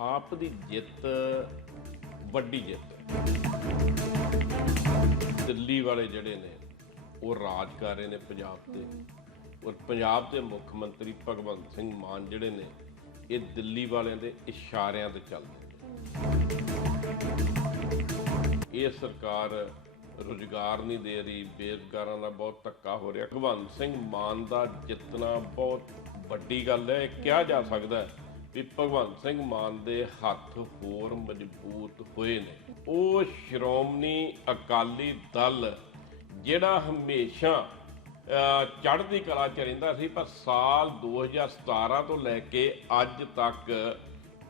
ਆਪ ਦੀ ਜਿੱਤ ਵੱਡੀ ਜਿੱਤ। ਹੈ ਦਿੱਲੀ ਵਾਲੇ ਜਿਹੜੇ ਨੇ ਉਹ ਰਾਜ ਕਰ ਰਹੇ ਨੇ ਪੰਜਾਬ ਤੇ। ਔਰ ਪੰਜਾਬ ਦੇ ਮੁੱਖ ਮੰਤਰੀ ਭਗਵੰਤ ਸਿੰਘ ਮਾਨ ਜਿਹੜੇ ਨੇ ਇਹ ਦਿੱਲੀ ਵਾਲਿਆਂ ਦੇ ਇਸ਼ਾਰਿਆਂ ਤੇ ਚੱਲਦੇ ਇਹ ਸਰਕਾਰ ਰੁਜ਼ਗਾਰ ਨਹੀਂ ਦੇ ਰਹੀ ਬੇਰੁਜ਼ਗਾਰਾਂ ਦਾ ਬਹੁਤ ਧੱਕਾ ਹੋ ਰਿਹਾ। ਭਗਵੰਤ ਸਿੰਘ ਮਾਨ ਦਾ ਜਿੱਤਣਾ ਬਹੁਤ ਵੱਡੀ ਗੱਲ ਹੈ ਇਹ ਕਿਹਾ ਜਾ ਸਕਦਾ ਹੈ। ਵੀ ਭਗਵੰਤ ਸਿੰਘ ਮਾਨ ਦੇ ਹੱਥ ਹੋਰ ਮਜ਼ਬੂਤ ਹੋਏ ਨੇ। ਉਹ ਸ਼੍ਰੋਮਣੀ ਅਕਾਲੀ ਦਲ ਜਿਹੜਾ ਹਮੇਸ਼ਾ ਚੜ੍ਹਦੀ ਕਲਾ ਚ ਰਹਿੰਦਾ ਸੀ ਪਰ ਸਾਲ 2017 ਤੋਂ ਲੈ ਕੇ ਅੱਜ ਤੱਕ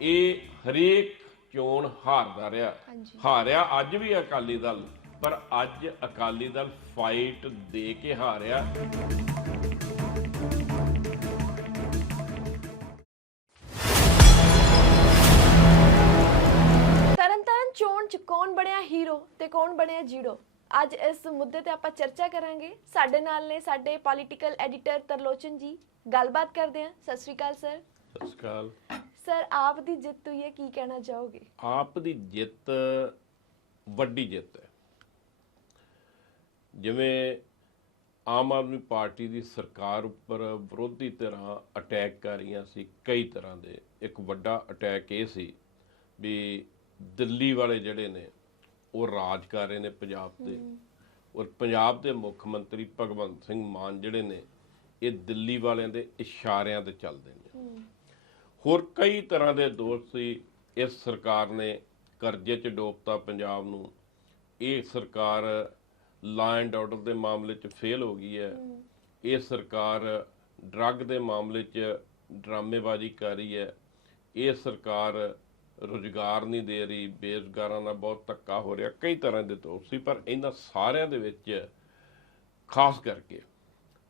ਇਹ ਹਰੇਕ ਚੋਣ ਹਾਰਦਾ ਰਿਹਾ। ਹਾਰਿਆ ਅੱਜ ਵੀ ਅਕਾਲੀ ਦਲ ਪਰ ਅੱਜ ਅਕਾਲੀ ਦਲ ਫਾਈਟ ਦੇ ਕੇ ਹਾਰਿਆ। ਚ ਕੌਣ ਬਣਿਆ ਹੀਰੋ ਤੇ ਕੌਣ ਬਣਿਆ ਜੀਰੋ ਅੱਜ ਇਸ ਮੁੱਦੇ ਤੇ ਆਪਾਂ ਚਰਚਾ ਕਰਾਂਗੇ। ਸਾਡੇ ਨਾਲ ਨੇ ਸਾਡੇ ਪੋਲੀਟੀਕਲ ਐਡੀਟਰ ਤਰਲੋਚਨ ਜੀ। ਗੱਲਬਾਤ ਕਰਦੇ ਹਾਂ। ਸਤਿ ਸ਼੍ਰੀ ਅਕਾਲ ਸਰ ਸਤਿ ਸ਼੍ਰੀ ਅਕਾਲ। ਸਰ ਆਪ ਦੀ ਜਿੱਤ ਹੋਈ ਹੈ ਕੀ ਕਹਿਣਾ ਚਾਹੋਗੇ? ਆਪ ਦੀ ਜਿੱਤ ਵੱਡੀ ਜਿੱਤ ਹੈ। ਜਿਵੇਂ ਆਮ ਆਦਮੀ ਪਾਰਟੀ ਦੀ ਸਰਕਾਰ ਉੱਪਰ ਵਿਰੋਧੀ ਧਿਰਾਂ ਅਟੈਕ ਕਰ ਰਹੀਆਂ ਸੀ ਕਈ ਤਰ੍ਹਾਂ ਦੇ। ਇੱਕ ਵੱਡਾ ਅਟੈਕ ਇਹ ਸੀ ਵੀ ਦਿੱਲੀ ਵਾਲੇ ਜਿਹੜੇ ਨੇ ਉਹ ਰਾਜ ਕਰ ਰਹੇ ਨੇ ਪੰਜਾਬ ਤੇ। ਔਰ ਪੰਜਾਬ ਦੇ ਮੁੱਖ ਮੰਤਰੀ ਭਗਵੰਤ ਸਿੰਘ ਮਾਨ ਜਿਹੜੇ ਨੇ ਇਹ ਦਿੱਲੀ ਵਾਲਿਆਂ ਦੇ ਇਸ਼ਾਰਿਆਂ ਤੇ ਚੱਲਦੇ ਨੇ। ਹੋਰ ਕਈ ਤਰ੍ਹਾਂ ਦੇ ਦੋਸ਼ ਸੀ ਇਸ ਸਰਕਾਰ ਨੇ ਕਰਜ਼ੇ 'ਚ ਡੋਬਤਾ ਪੰਜਾਬ ਨੂੰ। ਇਹ ਸਰਕਾਰ ਲਾ ਐਂਡ ਆਰਡਰ ਦੇ ਮਾਮਲੇ 'ਚ ਫੇਲ ਹੋ ਗਈ ਹੈ। ਇਹ ਸਰਕਾਰ ਡਰੱਗ ਦੇ ਮਾਮਲੇ 'ਚ ਡਰਾਮੇਬਾਜ਼ੀ ਕਰ ਰਹੀ ਹੈ। ਇਹ ਸਰਕਾਰ ਰੁਜ਼ਗਾਰ ਨਹੀਂ ਦੇ ਰਹੀ ਬੇਰੁਜ਼ਗਾਰਾਂ ਦਾ ਬਹੁਤ ਧੱਕਾ ਹੋ ਰਿਹਾ ਕਈ ਤਰ੍ਹਾਂ ਦੇ ਦੋਸ਼ ਸੀ ਪਰ ਇਹਨਾਂ ਸਾਰਿਆਂ ਦੇ ਵਿੱਚ ਖਾਸ ਕਰਕੇ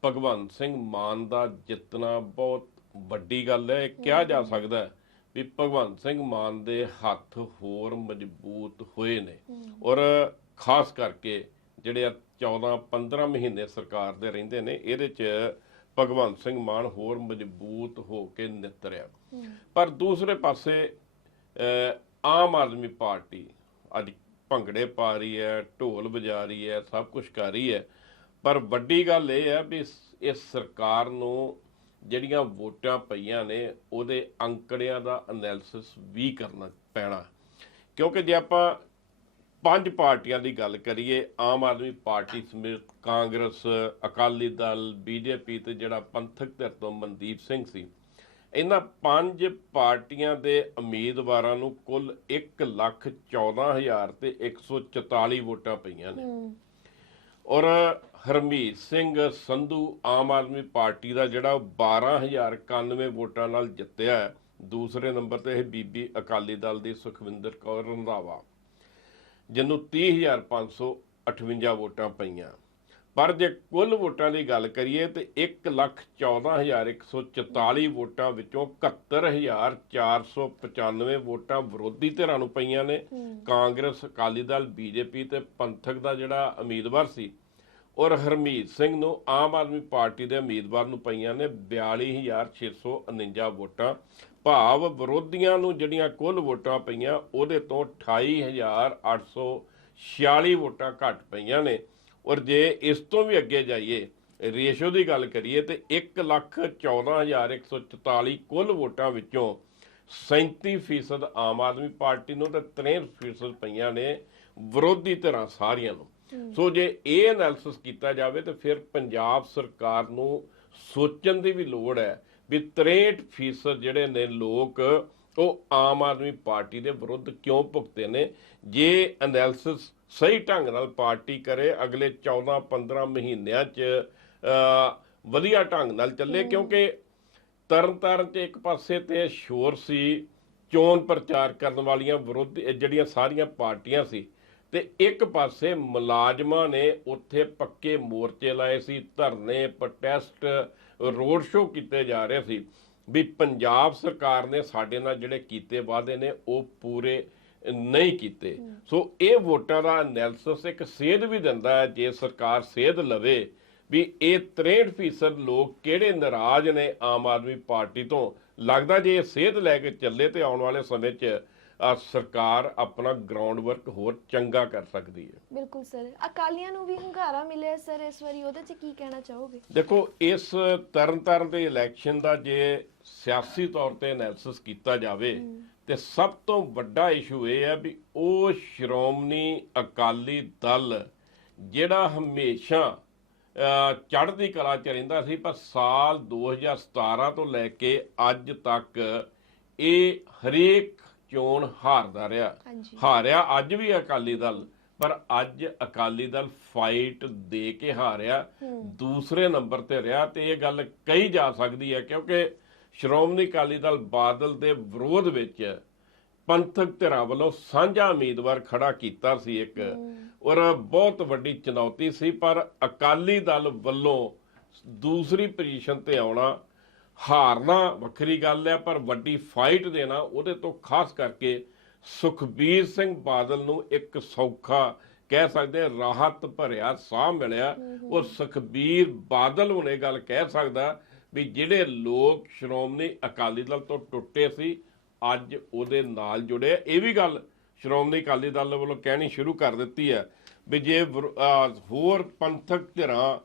ਭਗਵੰਤ ਸਿੰਘ ਮਾਨ ਦਾ ਜਿੱਤਣਾ ਬਹੁਤ ਵੱਡੀ ਗੱਲ ਹੈ। ਇਹ ਕਿਹਾ ਜਾ ਸਕਦਾ ਹੈ ਵੀ ਭਗਵੰਤ ਸਿੰਘ ਮਾਨ ਦੇ ਹੱਥ ਹੋਰ ਮਜ਼ਬੂਤ ਹੋਏ ਨੇ। ਔਰ ਖਾਸ ਕਰਕੇ ਜਿਹੜੇ ਆ 14 15 ਮਹੀਨੇ ਸਰਕਾਰ ਦੇ ਰਹਿੰਦੇ ਨੇ ਇਹਦੇ 'ਚ ਭਗਵੰਤ ਸਿੰਘ ਮਾਨ ਹੋਰ ਮਜ਼ਬੂਤ ਹੋ ਕੇ ਨਿਤਰਿਆ ਪਰ ਦੂਸਰੇ ਪਾਸੇ ਆਮ ਆਦਮੀ ਪਾਰਟੀ ਅੱਜ ਭੰਗੜੇ ਪਾ ਰਹੀ ਹੈ, ਢੋਲ ਵਜਾ ਰਹੀ ਹੈ, ਸਭ ਕੁਝ ਕਰ ਰਹੀ ਹੈ। ਪਰ ਵੱਡੀ ਗੱਲ ਇਹ ਹੈ ਵੀ ਇਸ- ਸਰਕਾਰ ਨੂੰ ਜਿਹੜੀਆਂ ਵੋਟਾਂ ਪਈਆਂ ਨੇ, ਉਹਦੇ ਅੰਕੜਿਆਂ ਦਾ ਐਨਾਲਿਸਿਸ ਵੀ ਕਰਨਾ ਪੈਣਾ। ਕਿਉਂਕਿ ਜੇ ਆਪਾਂ ਪੰਜ ਪਾਰਟੀਆਂ ਦੀ ਗੱਲ ਕਰੀਏ, ਆਮ ਆਦਮੀ ਪਾਰਟੀ ਸਮੇਤ ਕਾਂਗਰਸ, ਅਕਾਲੀ ਦਲ, ਬੀਜੇਪੀ ਤੇ ਜਿਹੜਾ ਪੰਥਕ ਧਿਰ ਤੋਂ ਮਨਦੀਪ ਸਿੰਘ ਸੀ ਇਹਨਾਂ ਪੰਜ ਪਾਰਟੀਆਂ ਦੇ ਉਮੀਦਵਾਰਾਂ ਨੂੰ ਕੁੱਲ 114000 ਤੇ 144 ਵੋਟਾਂ ਪਈਆਂ ਨੇ ਔਰ ਹਰਮੀਤ ਸਿੰਘ ਸੰਧੂ ਆਮ ਆਦਮੀ ਪਾਰਟੀ ਦਾ ਜਿਹੜਾ ਉਹ 12091 ਵੋਟਾਂ ਨਾਲ ਜਿੱਤਿਆ ਹੈ। ਦੂਸਰੇ ਨੰਬਰ ਤੇ ਇਹ ਬੀਬੀ ਅਕਾਲੀ ਦਲ ਦੀ ਸੁਖਵਿੰਦਰ ਕੌਰ ਰੰਧਾਵਾ ਜਿਹਨੂੰ 30558 ਵੋਟਾਂ ਪਈਆਂ ਪਰ ਜੇ ਕੁੱਲ ਵੋਟਾਂ ਦੀ ਗੱਲ ਕਰੀਏ ਤੇ 114144 ਵੋਟਾਂ ਵਿੱਚੋਂ 71495 ਵੋਟਾਂ ਵਿਰੋਧੀ ਧਿਰਾਂ ਨੂੰ ਪਈਆਂ ਨੇ। ਕਾਂਗਰਸ ਅਕਾਲੀ ਦਲ ਬੀਜੇਪੀ ਤੇ ਪੰਥਕ ਦਾ ਜਿਹੜਾ ਉਮੀਦਵਾਰ ਸੀ ਔਰ ਹਰਮੀਤ ਸਿੰਘ ਨੂੰ ਆਮ ਆਦਮੀ ਪਾਰਟੀ ਦੇ ਉਮੀਦਵਾਰ ਨੂੰ ਪਈਆਂ ਨੇ 42649 ਵੋਟਾਂ। ਭਾਵ ਵਿਰੋਧੀਆਂ ਨੂੰ ਜਿਹੜੀਆਂ ਕੁੱਲ ਵੋਟਾਂ ਪਈਆਂ ਉਹਦੇ ਤੋਂ 28846 ਵੋਟਾਂ ਘੱਟ ਪਈਆਂ ਨੇ। ਔਰ ਜੇ ਇਸ ਤੋਂ ਵੀ ਅੱਗੇ ਜਾਈਏ ਰੇਸ਼ੋ ਦੀ ਗੱਲ ਕਰੀਏ ਤੇ 114144 ਕੁੱਲ ਵੋਟਾਂ ਵਿੱਚੋਂ 37% ਆਮ ਆਦਮੀ ਪਾਰਟੀ ਨੂੰ ਤੇ 63% ਪਈਆਂ ਨੇ ਵਿਰੋਧੀ ਧਿਰਾਂ ਸਾਰੀਆਂ ਨੂੰ। ਸੋ ਜੇ ਇਹ ਐਨਾਲਿਸਿਸ ਕੀਤਾ ਜਾਵੇ ਤੇ ਫਿਰ ਪੰਜਾਬ ਸਰਕਾਰ ਨੂੰ ਸੋਚਣ ਦੀ ਵੀ ਲੋੜ ਹੈ ਵੀ 63% ਜਿਹੜੇ ਨੇ ਲੋਕ ਉਹ ਆਮ ਆਦਮੀ ਪਾਰਟੀ ਦੇ ਵਿਰੁੱਧ ਕਿਉਂ ਭੁਗਤੇ ਨੇ? ਜੇ ਐਨਾਲਿਸਿਸ ਸਹੀ ਢੰਗ ਨਾਲ ਪਾਰਟੀ ਕਰੇ ਅਗਲੇ 14-15 ਮਹੀਨਿਆਂ 'ਚ ਵਧੀਆ ਢੰਗ ਨਾਲ ਚੱਲੇ ਕਿਉਂਕਿ ਤਰਨਤਾਰਨ 'ਚ ਇੱਕ ਪਾਸੇ ਤੇ ਸ਼ੋਰ ਸੀ ਚੋਣ ਪ੍ਰਚਾਰ ਕਰਨ ਵਾਲੀਆਂ ਵਿਰੋਧੀ ਜਿਹੜੀਆਂ ਸਾਰੀਆਂ ਪਾਰਟੀਆਂ ਸੀ ਤੇ ਇੱਕ ਪਾਸੇ ਮੁਲਾਜ਼ਮਾਂ ਨੇ ਉੱਥੇ ਪੱਕੇ ਮੋਰਚੇ ਲਾਏ ਸੀ ਧਰਨੇ ਪ੍ਰੋਟੈਸਟ ਰੋਡ ਸ਼ੋਅ ਕੀਤੇ ਜਾ ਰਹੇ ਸੀ ਵੀ ਪੰਜਾਬ ਸਰਕਾਰ ਨੇ ਸਾਡੇ ਨਾਲ ਜਿਹੜੇ ਕੀਤੇ ਵਾਅਦੇ ਨੇ ਉਹ ਪੂਰੇ ਨਹੀਂ ਕੀਤੇ। ਸੋ ਇਹ ਵੋਟਾਂ ਦਾ ਐਨਾਲਿਸਿਸ ਇੱਕ ਸੇਧ ਵੀ ਦਿੰਦਾ ਹੈ ਜੇ ਸਰਕਾਰ ਸੇਧ ਲਵੇ ਵੀ ਇਹ 63% ਲੋਕ ਕਿਹੜੇ ਨਾਰਾਜ਼ ਨੇ ਆਮ ਆਦਮੀ ਪਾਰਟੀ ਤੋਂ। ਲੱਗਦਾ ਜੇ ਇਹ ਸੇਧ ਲੈ ਕੇ ਚੱਲੇ ਤੇ ਆਉਣ ਵਾਲੇ ਸਮੇਂ 'ਚ ਸਰਕਾਰ ਆਪਣਾ ਗਰਾਊਂਡ ਵਰਕ ਹੋਰ ਚੰਗਾ ਕਰ ਸਕਦੀ ਹੈ। ਬਿਲਕੁਲ ਸਰ। ਅਕਾਲੀਆਂ ਨੂੰ ਵੀ ਹੰਗਾਰਾ ਮਿਲਿਆ ਸਰ ਇਸ ਵਾਰੀ। ਉਹਦੇ 'ਚ ਕੀ ਕਹਿਣਾ ਚਾਹੋਗੇ? ਦੇਖੋ ਇਸ ਤਰਨਤਾਰਨ ਦੇ ਇਲੈਕਸ਼ਨ ਦਾ ਜੇ ਸਿਆਸੀ ਤੌਰ ਤੇ ਐਨਾਲਿਸਿਸ ਕੀਤਾ ਜਾਵੇ ਤੇ ਸਭ ਤੋਂ ਵੱਡਾ ਇਸ਼ੂ ਇਹ ਹੈ ਵੀ ਉਹ ਸ਼੍ਰੋਮਣੀ ਅਕਾਲੀ ਦਲ ਜਿਹੜਾ ਹਮੇਸ਼ਾ ਚੜ੍ਹਦੀ ਕਲਾ ਚ ਰਹਿੰਦਾ ਸੀ ਪਰ ਸਾਲ 2017 ਤੋਂ ਲੈ ਕੇ ਅੱਜ ਤੱਕ ਇਹ ਹਰੇਕ ਚੋਣ ਹਾਰਦਾ ਰਿਹਾ। ਹਾਰਿਆ ਅੱਜ ਵੀ ਅਕਾਲੀ ਦਲ ਪਰ ਅੱਜ ਅਕਾਲੀ ਦਲ ਫਾਈਟ ਦੇ ਕੇ ਹਾਰਿਆ। ਦੂਸਰੇ ਨੰਬਰ ਤੇ ਰਿਹਾ ਤੇ ਇਹ ਗੱਲ ਕਹੀ ਜਾ ਸਕਦੀ ਹੈ ਕਿਉਂਕਿ ਸ਼੍ਰੋਮਣੀ ਅਕਾਲੀ ਦਲ ਬਾਦਲ ਦੇ ਵਿਰੋਧ ਵਿੱਚ ਪੰਥਕ ਧਿਰਾਂ ਵੱਲੋਂ ਸਾਂਝਾ ਉਮੀਦਵਾਰ ਖੜਾ ਕੀਤਾ ਸੀ ਇੱਕ। ਔਰ ਬਹੁਤ ਵੱਡੀ ਚੁਣੌਤੀ ਸੀ ਪਰ ਅਕਾਲੀ ਦਲ ਵੱਲੋਂ ਦੂਸਰੀ ਪੋਜੀਸ਼ਨ ਤੇ ਆਉਣਾ ਹਾਰਨਾ ਵੱਖਰੀ ਗੱਲ ਹੈ ਪਰ ਵੱਡੀ ਫਾਈਟ ਦੇਣਾ ਉਹਦੇ ਤੋਂ ਖਾਸ ਕਰਕੇ ਸੁਖਬੀਰ ਸਿੰਘ ਬਾਦਲ ਨੂੰ ਇੱਕ ਸੌਖਾ ਕਹਿ ਸਕਦੇ ਰਾਹਤ ਭਰਿਆ ਸਾਹ ਮਿਲਿਆ। ਉਹ ਸੁਖਬੀਰ ਬਾਦਲ ਹੁਣੇ ਗੱਲ ਕਹਿ ਸਕਦਾ ਵੀ ਜਿਹੜੇ ਲੋਕ ਸ਼੍ਰੋਮਣੀ ਅਕਾਲੀ ਦਲ ਤੋਂ ਟੁੱਟੇ ਸੀ, ਅੱਜ ਉਹਦੇ ਨਾਲ ਜੁੜੇ ਇਹ ਵੀ ਗੱਲ ਸ਼੍ਰੋਮਣੀ ਅਕਾਲੀ ਦਲ ਵੱਲੋਂ ਕਹਿਣੀ ਸ਼ੁਰੂ ਕਰ ਦਿੱਤੀ ਹੈ ਵੀ ਜੇ ਵਿਰੋ- ਹੋਰ ਪੰਥਕ ਧਿਰਾਂ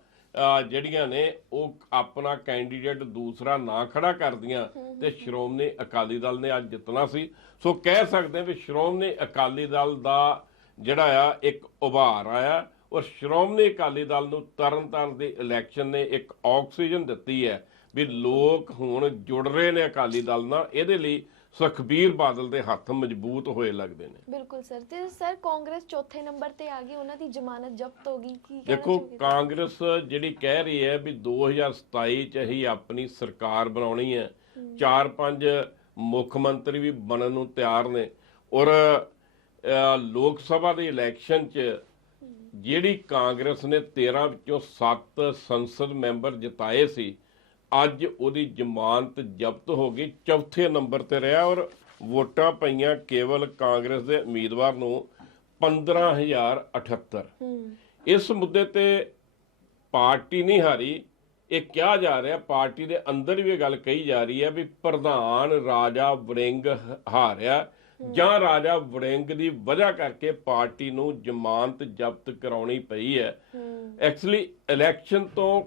ਜਿਹੜੀਆਂ ਨੇ, ਉਹ ਆਪਣਾ ਕੈਂਡੀਡੇਟ ਦੂਸਰਾ ਨਾ ਖੜਾ ਕਰਦੀਆਂ ਤੇ ਸ਼੍ਰੋਮਣੀ ਅਕਾਲੀ ਦਲ ਨੇ ਅੱਜ ਜਿੱਤਣਾ ਸੀ। ਸੋ ਕਹਿ ਸਕਦੇ ਵੀ ਸ਼੍ਰੋਮਣੀ ਅਕਾਲੀ ਦਲ ਦਾ ਜਿਹੜਾ ਆ, ਇੱਕ ਉਭਾਰ ਆਇਆ ਔਰ ਸ਼੍ਰੋਮਣੀ ਅਕਾਲੀ ਦਲ ਨੂੰ ਤਰਨਤਾਰਨ ਦੇ ਇਲੈਕਸ਼ਨ ਨੇ ਇੱਕ ਆਕਸੀਜਨ ਦਿੱਤੀ ਹੈ। ਵੀ ਲੋਕ ਹੁਣ ਜੁੜ ਰਹੇ ਨੇ ਅਕਾਲੀ ਦਲ ਨਾਲ ਇਹਦੇ ਲਈ ਸੁਖਬੀਰ ਬਾਦਲ ਦੇ ਹੱਥ ਮਜ਼ਬੂਤ ਹੋਏ ਲੱਗਦੇ ਨੇ। ਬਿਲਕੁਲ ਸਰ ਤੇ ਸਰ ਕਾਂਗਰਸ ਚੌਥੇ ਨੰਬਰ ਤੇ ਆ ਗਈ ਉਹਨਾਂ ਦੀ ਜ਼ਮਾਨਤ ਜ਼ਬਤ ਹੋ ਗਈ ਕੀ ਦੇਖੋ? ਕਾਂਗਰਸ ਜਿਹੜੀ ਕਹਿ ਰਹੀ ਹੈ ਵੀ 2027 ਚ ਹੀ ਆਪਣੀ ਸਰਕਾਰ ਬਣਾਉਣੀ ਹੈ ਚਾਰ ਪੰਜ ਮੁੱਖ ਮੰਤਰੀ ਵੀ ਬਣਨ ਨੂੰ ਤਿਆਰ ਨੇ ਔਰ ਲੋਕ ਸਭਾ ਦੇ ਇਲੈਕਸ਼ਨ ਚ ਜਿਹੜੀ ਕਾਂਗਰਸ ਨੇ 13 ਵਿੱਚੋਂ 7 ਸੰਸਦ ਮੈਂਬਰ ਜਿਤਾਏ ਸੀ ਅੱਜ ਉਹਦੀ ਜ਼ਮਾਨਤ ਜ਼ਬਤ ਹੋ ਗਈ ਚੌਥੇ ਨੰਬਰ ਤੇ ਰਿਹਾ ਔਰ ਵੋਟਾਂ ਪਈਆਂ ਕੇਵਲ ਕਾਂਗਰਸ ਦੇ ਉਮੀਦਵਾਰ ਨੂੰ 15078 ਹੂੰ। ਇਸ ਮੁੱਦੇ ਤੇ ਪਾਰਟੀ ਨਹੀਂ ਹਾਰੀ ਇਹ ਕਿਹਾ ਜਾ ਰਿਹਾ ਪਾਰਟੀ ਦੇ ਅੰਦਰ ਵੀ ਇਹ ਗੱਲ ਕਹੀ ਜਾ ਰਹੀ ਹੈ ਵੀ ਪ੍ਰਧਾਨ ਰਾਜਾ ਵੜਿੰਗ ਹਾਰਿਆ ਜਾਂ ਰਾਜਾ ਵੜਿੰਗ ਦੀ ਵਜ੍ਹਾ ਕਰਕੇ ਪਾਰਟੀ ਨੂੰ ਜ਼ਮਾਨਤ ਜ਼ਬਤ ਕਰਾਉਣੀ ਪਈ ਹੂੰ। ਐਕਚੁਅਲੀ ਇਲੈਕਸ਼ਨ ਤੋਂ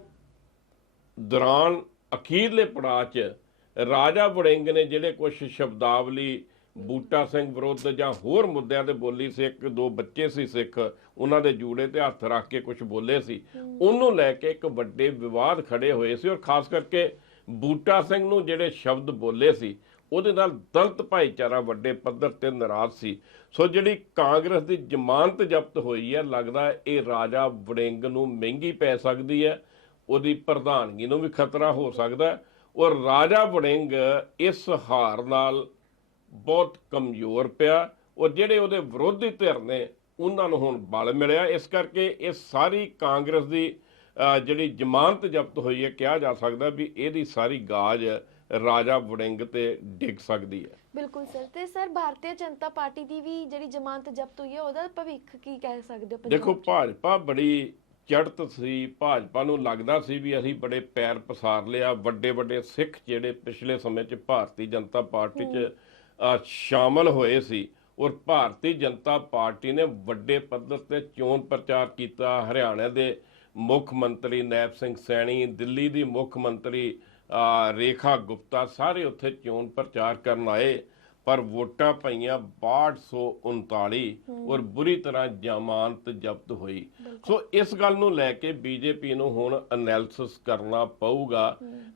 ਦੌਰਾਨ ਅਖੀਰਲੇ ਪੜਾਅ 'ਚ ਰਾਜਾ ਵੜਿੰਗ ਨੇ ਜਿਹੜੇ ਕੁਝ ਸ਼ਬਦਾਵਲੀ ਬੂਟਾ ਸਿੰਘ ਵਿਰੁੱਧ ਜਾਂ ਹੋਰ ਮੁੱਦਿਆਂ ਤੇ ਬੋਲੀ ਸੀ, ਇੱਕ ਦੋ ਬੱਚੇ ਸੀ ਸਿੱਖ, ਉਹਨਾਂ ਦੇ ਜੂੜੇ ਤੇ ਹੱਥ ਰੱਖ ਕੇ ਕੁਝ ਬੋਲੇ ਸੀ, ਉਹਨੂੰ ਲੈ ਕੇ ਇੱਕ ਵੱਡੇ ਵਿਵਾਦ ਖੜੇ ਹੋਏ ਸੀ ਔਰ ਖਾਸ ਕਰਕੇ ਬੂਟਾ ਸਿੰਘ ਨੂੰ ਜਿਹੜੇ ਸ਼ਬਦ ਬੋਲੇ ਸੀ, ਉਹਦੇ ਨਾਲ ਦਲਤ ਭਾਈਚਾਰਾ ਵੱਡੇ ਪੱਧਰ ਤੇ ਨਾਰਾਜ਼ ਸੀ। ਸੋ ਜਿਹੜੀ ਕਾਂਗਰਸ ਦੀ ਜ਼ਮਾਨਤ ਜ਼ਬਤ ਹੋਈ ਹੈ, ਲੱਗਦਾ ਇਹ ਰਾਜਾ ਵੜਿੰਗ ਨੂੰ ਮਹਿੰਗੀ ਪੈ ਸਕਦੀ ਹੈ ਉਹਦੀ ਪ੍ਰਧਾਨਗੀ ਨੂੰ ਵੀ ਖਤਰਾ ਹੋ ਸਕਦਾ ਔਰ ਰਾਜਾ ਵੜਿੰਗ ਇਸ ਹਾਰ ਨਾਲ ਬਹੁਤ ਕਮਜ਼ੋਰ ਪਿਆ। ਔਰ ਜਿਹੜੇ ਉਹਦੇ ਵਿਰੋਧੀ ਧਿਰ ਨੇ ਉਹਨਾਂ ਨੂੰ ਹੁਣ ਬਲ ਮਿਲਿਆ। ਇਸ ਕਰਕੇ ਇਹ ਸਾਰੀ ਕਾਂਗਰਸ ਦੀ ਜਿਹੜੀ ਜ਼ਮਾਨਤ ਜ਼ਬਤ ਹੋਈ ਹੈ ਕਿਹਾ ਜਾ ਸਕਦਾ ਵੀ ਇਹਦੀ ਸਾਰੀ ਗਾਜ ਰਾਜਾ ਵੜਿੰਗ ਤੇ ਡਿੱਗ ਸਕਦੀ ਹੈ। ਬਿਲਕੁਲ ਸਰ। ਤੇ ਸਰ ਭਾਰਤੀ ਜਨਤਾ ਪਾਰਟੀ ਦੀ ਵੀ ਜਿਹੜੀ ਜ਼ਮਾਨਤ ਜ਼ਬਤ ਹੋਈ ਹੈ ਉਹਦਾ ਭਵਿੱਖ ਕੀ ਕਹਿ ਸਕਦੇ ਹੋ? ਦੇਖੋ? ਭਾਜਪਾ ਬੜੀ ਚੜ੍ਹਤ ਸੀ ਭਾਜਪਾ ਨੂੰ ਲੱਗਦਾ ਸੀ ਵੀ ਅਸੀਂ ਬੜੇ ਪੈਰ ਪਸਾਰ ਲਿਆ ਵੱਡੇ ਵੱਡੇ ਸਿੱਖ ਜਿਹੜੇ ਪਿਛਲੇ ਸਮੇਂ 'ਚ ਭਾਰਤੀ ਜਨਤਾ ਪਾਰਟੀ 'ਚ ਸ਼ਾਮਲ ਹੋਏ ਸੀ ਔਰ ਭਾਰਤੀ ਜਨਤਾ ਪਾਰਟੀ ਨੇ ਵੱਡੇ ਪੱਧਰ ਤੇ ਚੋਣ ਪ੍ਰਚਾਰ ਕੀਤਾ। ਹਰਿਆਣਾ ਦੇ ਮੁੱਖ ਮੰਤਰੀ ਨੈਬ ਸਿੰਘ ਸੈਣੀ ਦਿੱਲੀ ਦੀ ਮੁੱਖ ਮੰਤਰੀ ਰੇਖਾ ਗੁਪਤਾ ਸਾਰੇ ਉੱਥੇ ਚੋਣ ਪ੍ਰਚਾਰ ਕਰਨ ਆਏ। ਪਰ ਵੋਟਾਂ ਪਈਆਂ 6239 ਔਰ ਬੁਰੀ ਤਰ੍ਹਾਂ ਜ਼ਮਾਨਤ ਜ਼ਬਤ ਹੋਈ। ਸੋ ਇਸ ਗੱਲ ਨੂੰ ਲੈ ਕੇ ਬੀਜੇਪੀ ਨੂੰ ਹੁਣ ਐਨਾਲਿਸਿਸ ਕਰਨਾ ਪਊਗਾ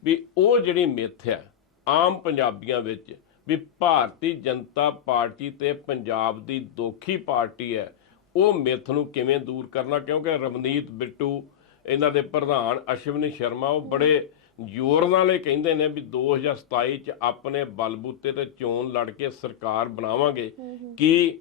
ਵੀ ਉਹ ਜਿਹੜੀ ਮਿੱਥ ਹੈ, ਆਮ ਪੰਜਾਬੀਆਂ ਵਿੱਚ ਵੀ ਭਾਰਤੀ ਜਨਤਾ ਪਾਰਟੀ ਤੇ ਪੰਜਾਬ ਦੀ ਦੋਖੀ ਪਾਰਟੀ ਹੈ, ਉਹ ਮਿੱਥ ਨੂੰ ਕਿਵੇਂ ਦੂਰ ਕਰਨਾ? ਕਿਉਂਕਿ ਰਵਨੀਤ ਬਿੱਟੂ, ਇਹਨਾਂ ਦੇ ਪ੍ਰਧਾਨ ਅਸ਼ਵਨੀ ਸ਼ਰਮਾ, ਉਹ ਬੜੇ ਜ਼ੋਰ ਨਾਲ ਇਹ ਕਹਿੰਦੇ ਨੇ ਵੀ 2027 ਚ ਆਪਣੇ ਬਲਬੂਤੇ ਤੇ ਚੋਣ ਲੜ ਕੇ ਸਰਕਾਰ ਬਣਾਵਾਂਗੇ। ਕੀ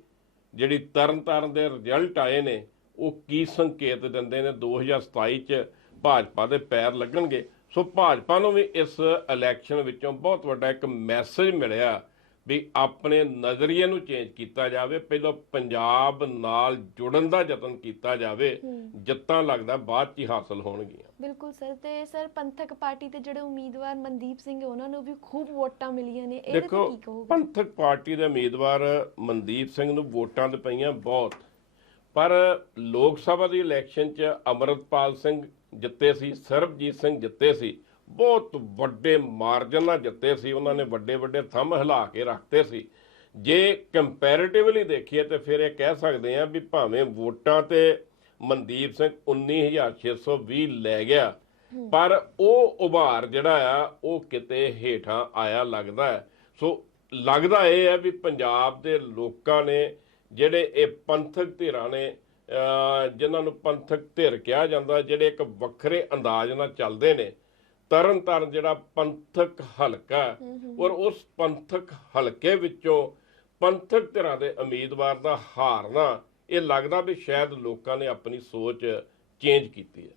ਜਿਹੜੀ ਤਰਨਤਾਰਨ ਦੇ ਰਿਜ਼ਲਟ ਆਏ ਨੇ ਉਹ ਕੀ ਸੰਕੇਤ ਦਿੰਦੇ ਨੇ 2027 ਚ ਭਾਜਪਾ ਦੇ ਪੈਰ ਲੱਗਣਗੇ? ਸੋ ਭਾਜਪਾ ਨੂੰ ਵੀ ਇਸ ਇਲੈਕਸ਼ਨ ਵਿੱਚੋਂ ਬਹੁਤ ਵੱਡਾ ਇੱਕ ਮੈਸੇਜ ਮਿਲਿਆ। ਵੀ ਆਪਣੇ ਨਜ਼ਰੀਏ ਨੂੰ ਚੇਂਜ ਕੀਤਾ ਜਾਵੇ ਪਹਿਲਾਂ ਪੰਜਾਬ ਨਾਲ ਜੁੜਨ ਦਾ ਯਤਨ ਕੀਤਾ ਜਾਵੇ ਜਿੱਤਾਂ ਲੱਗਦਾ ਬਾਅਦ ਚ ਹੀ ਹਾਸਲ ਹੋਣਗੀਆਂ। ਬਿਲਕੁਲ ਸਰ ਤੇ ਸਰ ਪੰਥਕ ਪਾਰਟੀ ਦੇ ਜਿਹੜੇ ਉਮੀਦਵਾਰ ਮਨਦੀਪ ਸਿੰਘ ਉਹਨਾਂ ਨੂੰ ਵੀ ਖੂਬ ਵੋਟਾਂ ਮਿਲੀਆਂ ਨੇ ਇਹਦੇ ਤੇ ਕੀ ਕਹੋਗੇ? ਪੰਥਕ ਪਾਰਟੀ ਦੇ ਉਮੀਦਵਾਰ ਮਨਦੀਪ ਸਿੰਘ ਨੂੰ ਵੋਟਾਂ ਤੇ ਪਈਆਂ ਬਹੁਤ ਪਰ ਲੋਕ ਸਭਾ ਦੀ ਇਲੈਕਸ਼ਨ 'ਚ ਅਮਰਤਪਾਲ ਸਿੰਘ ਜਿੱਤੇ ਸੀ ਸਰਬਜੀਤ ਸਿੰਘ ਜਿੱਤੇ ਸੀ ਬਹੁਤ ਵੱਡੇ ਮਾਰਜਨ ਨਾਲ ਜਿੱਤੇ ਸੀ ਉਹਨਾਂ ਨੇ ਵੱਡੇ ਵੱਡੇ ਥੰਮ ਹਿਲਾ ਕੇ ਰੱਖਤੇ ਸੀ। ਜੇ ਕੰਪੈਰੀਟਿਵਲੀ ਦੇਖੀਏ ਤੇ ਫਿਰ ਇਹ ਕਹਿ ਸਕਦੇ ਆ ਵੀ ਭਾਵੇਂ ਵੋਟਾਂ ਤੇ ਮਨਦੀਪ ਸਿੰਘ 19620 ਲੈ ਗਿਆ ਪਰ ਉਹ ਉਭਾਰ ਜਿਹੜਾ ਆ ਉਹ ਕਿਤੇ ਹੇਠਾਂ ਆਇਆ ਲੱਗਦਾ ਹੈ। ਸੋ ਲੱਗਦਾ ਇਹ ਹੈ ਵੀ ਪੰਜਾਬ ਦੇ ਲੋਕਾਂ ਨੇ ਜਿਹੜੇ ਇਹ ਪੰਥਕ ਧਿਰਾਂ ਨੇ ਜਿਨ੍ਹਾਂ ਨੂੰ ਪੰਥਕ ਧਿਰ ਕਿਹਾ ਜਾਂਦਾ ਜਿਹੜੇ ਇੱਕ ਵੱਖਰੇ ਅੰਦਾਜ਼ ਨਾਲ ਚੱਲਦੇ ਨੇ ਤਰਨ ਤਾਰਨ ਜਿਹੜਾ ਪੰਥਕ ਹਲਕਾ ਔਰ ਉਸ ਪੰਥਕ ਹਲਕੇ ਵਿੱਚੋਂ ਪੰਥਕ ਧਿਰਾਂ ਦੇ ਉਮੀਦਵਾਰ ਦਾ ਹਾਰਨਾ ਇਹ ਲੱਗਦਾ ਵੀ ਸ਼ਾਇਦ ਲੋਕਾਂ ਨੇ ਆਪਣੀ ਸੋਚ ਚੇਂਜ ਕੀਤੀ ਹੈ।